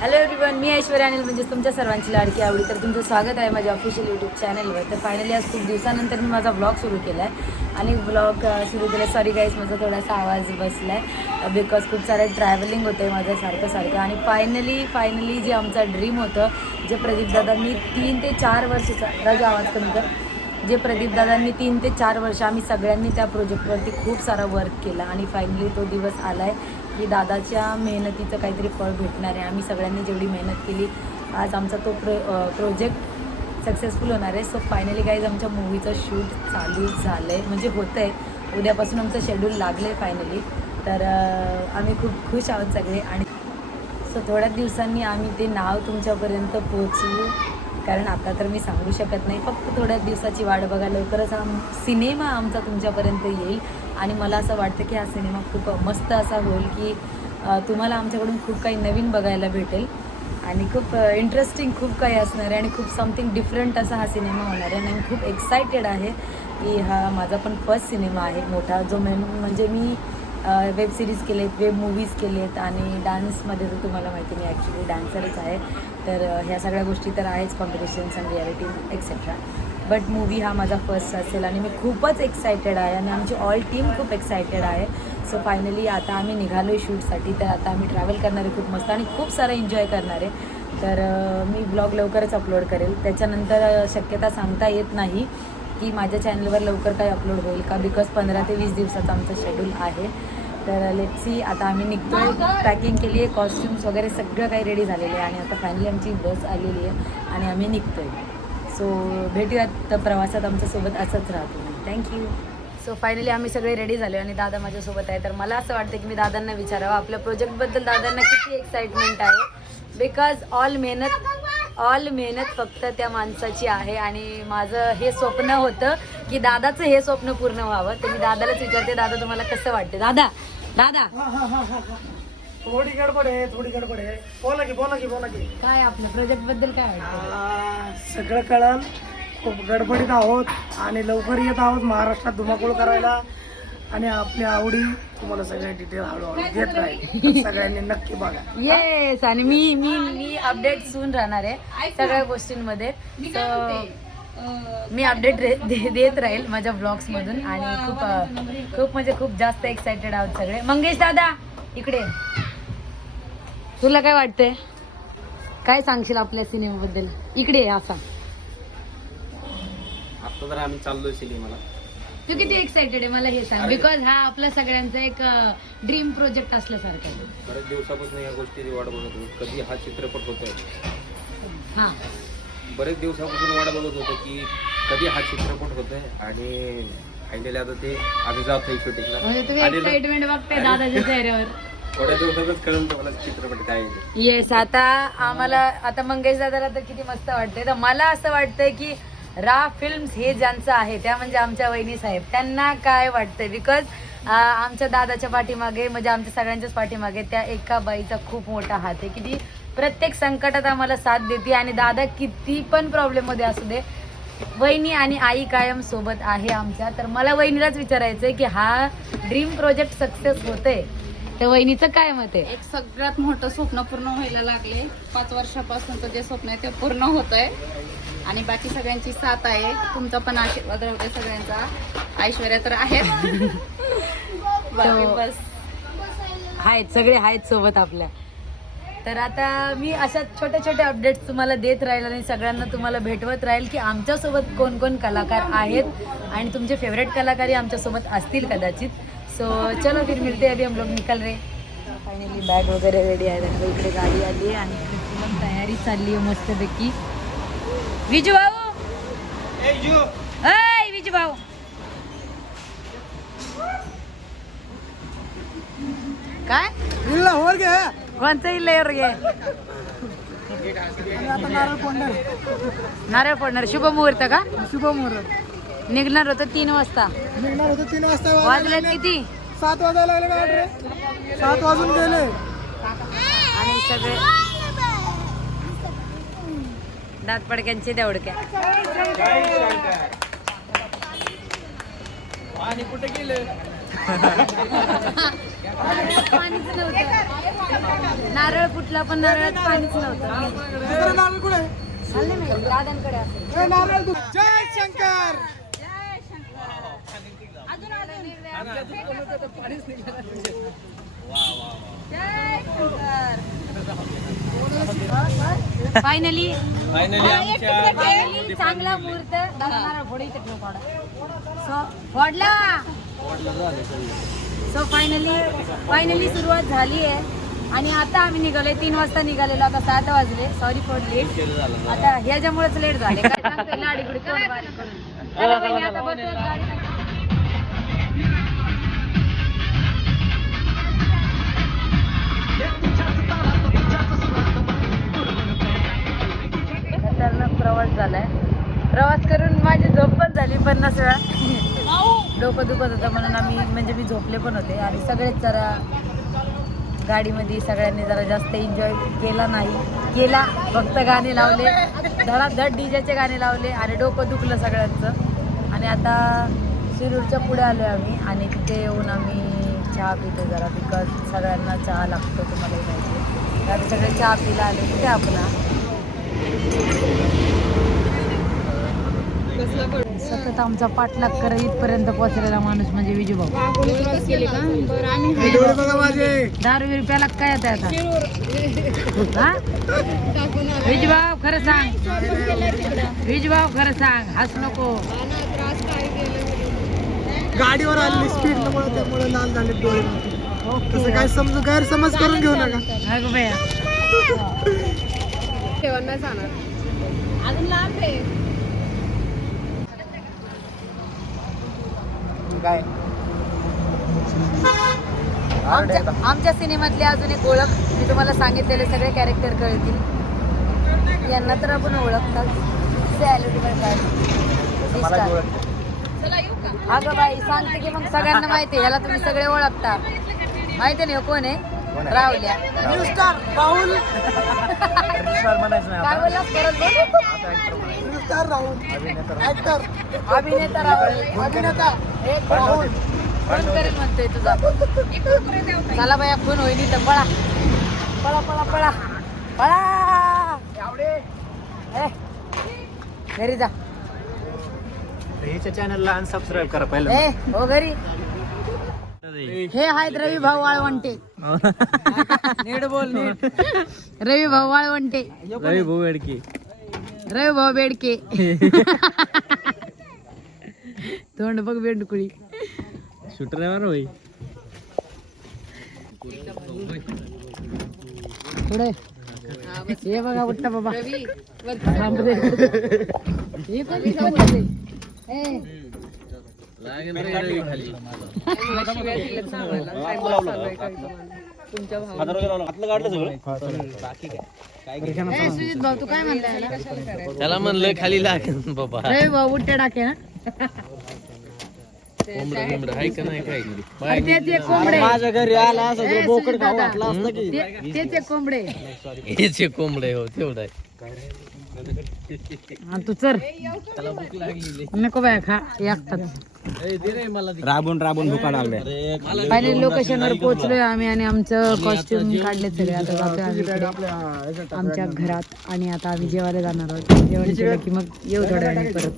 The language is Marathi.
हॅलो एव्हरीवन, मी ऐश्वर्या अनिल म्हणजे तुमच्या सर्वांची लाडकी आवडी. तर तुमचं स्वागत आहे माझ्या ऑफिशियल यूट्यूब चॅनलवर. तर फायनली आज खूप दिवसानंतर मी माझा ब्लॉग सुरू केला आहे आणि ब्लॉग सुरू केला. सॉरी गाईज, माझा थोडासा आवाज बसला आहे बिकॉज खूप सारं ट्रॅव्हलिंग होतं आहे माझं सारखं. आणि फायनली जे आमचा ड्रीम होतं, जे प्रदीपदादांनी 3 ते 4 वर्षाचा राजा आवाज कमी कर जे प्रदीपदादांनी 3 ते 4 वर्ष आम्ही सगळ्यांनी त्या प्रोजेक्टवरती खूप सारा वर्क केला आणि फायनली तो दिवस आला आहे की दादाच्या मेहनतीचं काहीतरी फळ भेटणार आहे. आम्ही सगळ्यांनी जेवढी मेहनत केली, आज आमचा तो प्रोजेक्ट सक्सेसफुल होणार आहे. सो फायनली गाईज आमच्या मूवीचं शूट चालू झालं आहे, म्हणजे होतं आहे. उद्यापासून आमचं शेड्यूल लागलं आहे फायनली. तर आम्ही खूप खुश आहोत सगळे. आणि सो थोड्याच दिवसांनी आम्ही ते नाव तुमच्यापर्यंत पोचवू, कारण आता तर मी सांगू शकत नाही. फक्त थोड्याच दिवसाची वाट बघा, लवकरच हा सिनेमा आमचा तुमच्यापर्यंत येईल. आणि मला असं वाटतं की हा सिनेमा खूप मस्त असा होईल की तुम्हाला आमच्याकडून खूप काही नवीन बघायला भेटेल आणि खूप इंटरेस्टिंग खूप काही असणार आहे आणि खूप समथिंग डिफरंट असा हा सिनेमा होणार आहे. आणि मी खूप एक्सायटेड आहे की हा माझा पण फर्स्ट सिनेमा आहे मोठा, जो म्हणजे मी वेब सिरीज केलेत, वेब मूवीज केलेत आणि डान्समध्ये तर तुम्हाला माहिती मी ॲक्च्युली डान्सरच आहे. तर ह्या सगळ्या गोष्टी तर आहेच, कॉम्पिटिशन्स आणि रिॲलिटी एक्सेट्रा. बट मूवी हा माझा फर्स्ट असेल आणि मी खूपच एक्सायटेड आहे आणि आमची ऑल टीम खूप एक्सायटेड आहे. सो फायनली आता आम्ही निघालो आहे शूटसाठी. तर आता आम्ही ट्रॅव्हल करणार आहे खूप मस्त आणि खूप सारं एन्जॉय करणार आहे. तर मी ब्लॉग लवकरच अपलोड करेल. त्याच्यानंतर शक्यता सांगता येत नाही की माझ्या चॅनलवर लवकर काही अपलोड होईल का, बिकॉज 15 ते 20 दिवसाचं आमचं शेड्यूल आहे. तर लेट्स सी. आता आम्ही निघतो आहे, पॅकिंग केली आहे, कॉस्ट्युम्स वगैरे सगळं काही रेडी झालेलं आहे आणि आता फायनली आमची बस आलेली आहे आणि आम्ही निघतो आहे. सो भेटूयात प्रवासात आमच्यासोबत, असंच राहतो मी. थँक्यू. सो फायनली आम्ही सगळे रेडी झालो आणि दादा माझ्यासोबत आहे. तर मला असं वाटतं की मी दादांना विचारावं आपल्या प्रोजेक्टबद्दल दादांना किती एक्साइटमेंट आहे, बिकॉज ऑल मेहनत फक्त त्या माणसाची आहे. आणि माझं हे स्वप्न होतं की दादाचं हे स्वप्न पूर्ण व्हावं. तर मी दादालाच विचारते, दादा तुम्हाला कसं वाटते? दादा थोडी गडबड आहे. बोला की काय आपल्या प्रोजेक्टबद्दल काय वाटतं? सगळं कळलं. खूप गडबडीत आहोत आणि लवकर येत आहोत महाराष्ट्रात धुमाकूळ करायला आणि आपल्या आवडी तुम्हाला सगळे डिटेल हळूहळू देत राहील. सगळ्यांनी नक्की बघा. येस. आणि मी अपडेट सून राहणार आहे सगळ्या गोष्टींमध्ये. मी अपडेट देत राहील माझ्या ब्लॉग्समधून आणि खूप जास्त एक्सायटेड आहोत सगळे. मंगेश दादा इकडे, तुला काय वाटतंय? काय सांगशील आपल्या सिनेमाबद्दल? इकडे असा. आता तर आम्ही चाललोय सिनेमाला. तू किती एक्सायटेड आहे मला हे सांग, बिकॉज हा आपला सगळ्यांचा एक ड्रीम प्रोजेक्ट असल्यासारखा आहे. बरेच दिवसापासून या गोष्टीची वाट बघत होतो, कधी हा चित्रपट होतोय. हां, बरेच दिवसापासून वाट बघत होतो की कधी हा चित्रपट होतोय आणि फायनली आता ते आम्ही जातोय शूटिंगला. म्हणजे तुम्ही एक्साइटमेंट बघताय दादाच्या चेहऱ्यावर. थोड्या दिवसातच कळून तुम्हाला चित्रपट काय आहे. येस. आता मंगेश दादाला तर किती मस्त वाटतंय. तर मला असं वाटतंय की रा फिल्म्स हे ज्यांचं आहे त्या म्हणजे आमच्या वहिनी साहेब, त्यांना काय वाटतंय? बिकॉज आमच्या दादाच्या पाठीमागे म्हणजे आमच्या सगळ्यांच्याच पाठीमागे त्या एका बाईचा खूप मोठा हात आहे की ती प्रत्येक संकटात आम्हाला साथ देते. आणि दादा किती पण प्रॉब्लेममध्ये असू दे, वहिनी आणि आई कायम सोबत आहे आमच्या. तर मला वहिनीलाच विचारायचं आहे की हा ड्रीम प्रोजेक्ट सक्सेस होतंय तर वहिनीचं काय मत आहे? एक सगळ्यात मोठं स्वप्न पूर्ण व्हायला लागले. 5 वर्षापासूनचं जे स्वप्न आहे ते पूर्ण होत आहे आणि बाकी सगळ्यांची साथ आहे. तुमचा पण आशीर्वाद राहते सगळ्यांचा. ऐश्वर्या तर आहेत. बस सगळे आहेत सोबत आपल्या. तर आता मी अशा छोट्या अपडेट्स तुम्हाला देत राहील आणि सगळ्यांना तुम्हाला भेटवत राहील की आमच्यासोबत कोण कोण कलाकार आहेत आणि तुमचे फेवरेट कलाकारही आमच्यासोबत असतील कदाचित. सो चलो फिर मिलते, अभी हम लोग निकल रहे. फायनली बॅग वगैरे रेडी आहे आणि इकडे गाडी आली आहे आणि एकदम तयारी चालली आहे मस्तपैकी. विजू भाऊ, विजू भाऊ, काय कोणचं इल्लेवर घे? नारळ फोडणार. शुभ मुहूर्त का? शुभ मुहूर्त. निघणार होतं 3 वाजता. निघणार होतं 3 वाजता. वाजलेत किती? 7 वाजायला लागले. 7 वाजून गेले आणि सगळे दात पडक्यांचे देवडक्या. आणि कुठे गेले? पाणीच नव्हतं. नारळ फुटला पण नारळात पाणीच नव्हतं. दादांकडे असेल. जय शंकर. फायनली चांगला मुहूर्त फोडला. सो फायनली सुरुवात झाली आहे आणि आता आम्ही निघालोय. 3 वाजता निघालेलो, आता 7 वाजले. Sorry for late. आता ह्याच्यामुळेच लेट झाले. काय सांगते लाडीगुडी तोंड बारीक करून. चला बहिणी, आता बसूयात गाडीत. खतरनाक प्रवास झालाय. प्रवास करून माझी झोप पण झाली 50 वेळा. डोकं दुखत होतं म्हणून मी झोपले पण होते. आणि सगळेच जरा गाडीमध्ये सगळ्यांनी जरा जास्त एन्जॉय केला. फक्त गाणे लावले, धडाधड डीजेचे गाणे लावले आणि डोकं दुखलं सगळ्यांचं. आणि आता शिरूरच्या पुढे आलो आहे आम्ही आणि तिथे येऊन आम्ही चहा पितो जरा, बिकॉज सगळ्यांना चहा लागतो, तुम्हालाही माहिती आहे. आम्ही सगळे चहा पिला आले. कुठे आपला सतत आमचा पाठलाग करत इथपर्यंत पोहोचलेला माणूस म्हणजे विजूभाऊ. 10 रुपयाला काय येत आता? विजूभाऊ खरं सांग, विजूभाऊ खरं सांग, हस नको. गाडीवर आलेली स्पीड त्यामुळे लाल झाले डोळे. तसं काय गैरसमज करून घेऊ नका. अगं बया, अजून लांब आहे. काय आमच्या सिनेमातली अजून एक ओळख मी तुम्हाला सांगितलेले सगळे कॅरेक्टर कळतील. यांना तर आपण ओळखतात. सॅलरी पण काय अगं बाई सांगते की मग सगळ्यांना माहिती आहे. याला तुम्ही सगळे ओळखता. माहिती नाही कोण आहे? राहुल्या. राहुल काय बोलला परत ऍक्टर अभिनेता राहुल. अभिनेता एक राहुल फोन करेल म्हणतोय तुझा. चला बाया, फोन होईल तर पळा पळा पळा पळा पळा. ए, घरी जा. चॅनलला अनसबस्क्राईब करा पहिलं. ए हो घरी. हे आहेत रवी भाऊ वाळवंटे. नीट बोल नीट. रवी भाऊ वाळवंटे. रवी भाऊ बेडके. रवी भाऊ बेडके. तोंड बघ बेंडकुळी. शूटर आहे बरं भाई. पुढे हे बघा उठा बाबा. थांब रे. हे कोणी थांबले? ए सुजित भाऊ तू काय म्हणला? त्याला म्हणलं खाली लाग बाबा. रवी भाऊ उठ्या टाके ना. आहे का नाही काय? अरे तेच एक कोंबडे. माझ्या घरी आला असं ए, बोकड सुजित खाऊ दादा. वाटलं असतं की. तेच एक कोंबडे. हेचे कोंबडे हो तेवढं आहे. आणि तू चर नको बाय खा एकटाच. राबून भुका लागल्या. फायनली लोकेशनवर पोहोचलोय आम्ही आणि आमचं कॉस्ट्युम काढले सगळे. आता जातोय आम्ही इकडे आमच्या घरात आणि आता आम्ही जेवायला जाणार आहोत. जेवण केलं की मग येऊ थोड्या वेळाने परत.